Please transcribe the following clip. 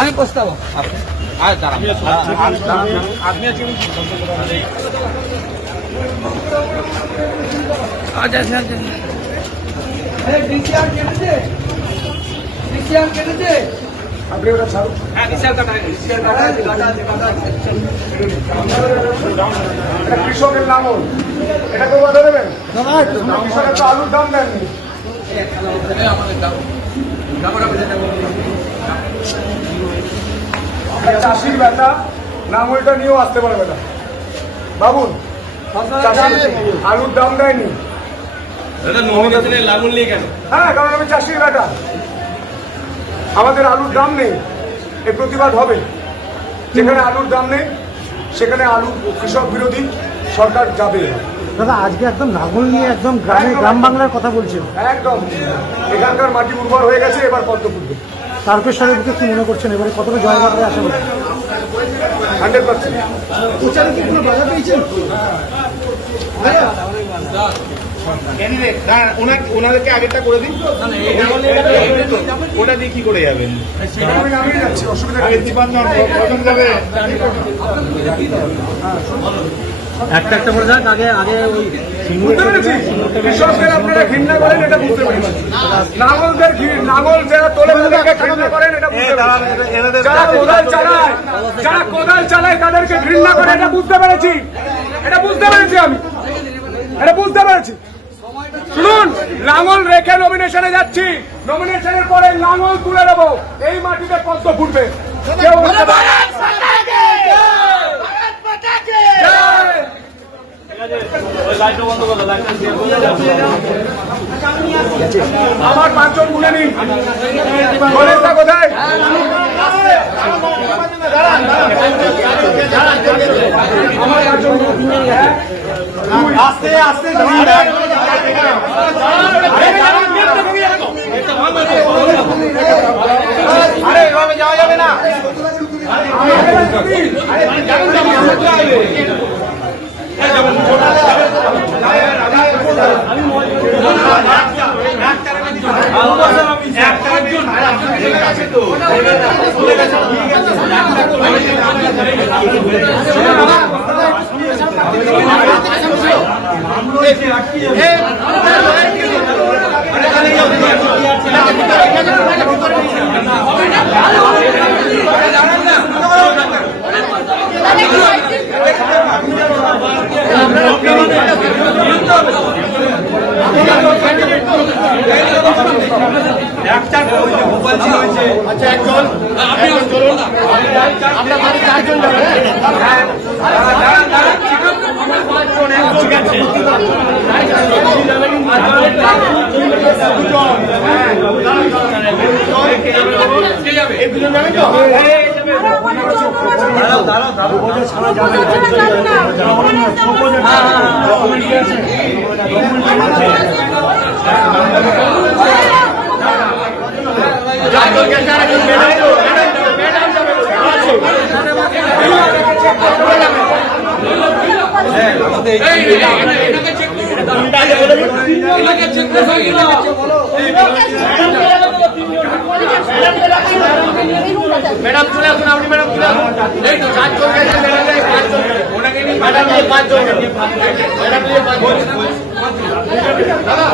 আমি প্রস্তাব আপনি ওটা ছাড়ুন। এটা কৃষকের লাঙল, এটা কেউ বাধা দেবেন? কৃষকের তো আলুর দাম দেননি। চাষির ব্যথা, লাঙলটা নিয়েও আসতে পারে বেটা বাবুল। আলুর দাম দেয়নি। হ্যাঁ, কারণ আমি চাষির বেটা, আমাদের আলুর দাম নেই, এই প্রতিবাদ হবে। যেখানে আলুর দাম নেই সেখানে আলু কৃষক বিরোধী সরকার যাবে। দাদা আজকে একদম লাঙল নিয়ে একদম গ্রাম বাংলার কথা বলছেন। একদম, এখানকার মাটি উর্বর হয়ে গেছে, এবার পদ্ম ফুটবে। তারকেশ্বরের দিকে কি মনে করছেন এবারে কতটা জয়লাভ হয়ে আসা বলে? 100%। প্রচারে কি কোনো বাধা পেয়েছেন? ওনাদেরকে আগেরটা করে দিন, ওটা দিয়ে কি করে যাবেন? আমি যাচ্ছি, অসুবিধা একটা করে যাক, আগে ওই বুঝতে পেরেছি। কৃষকদের আপনারা ঘৃণা করেন, এটা বুঝতে পেরেছি। লাঙল যারা তোলে তাদেরকে ঘৃণা করেন, এটা বুঝতে পেরেছি। যারা কোদাল চালায় তাদেরকে ঘৃণা করে, এটা বুঝতে পেরেছি। আমি এটা বুঝতে পেরেছি। শুনুন, লাঙল রেখে নমিনেশনে যাচ্ছি, নমিনেশনের পরে লাঙল তুলে দেবো, এই মাটিতে পদ্ম ফুটবে। আমার 5 জন গুনে নিন, গণেশদা কোথায়? আস্তে আস্তে আরে এভাবে যাওয়া যাবে না। আচ্ছা, একজন আমরা 4 জন ম্যাডাম চলে আসুন, আপনি ম্যাডাম চলে আসুন। এই তো 4 জন গেছে, ম্যাডাম নিয়ে 5 জন, ম্যাডাম নিয়ে 5 জন। দাদা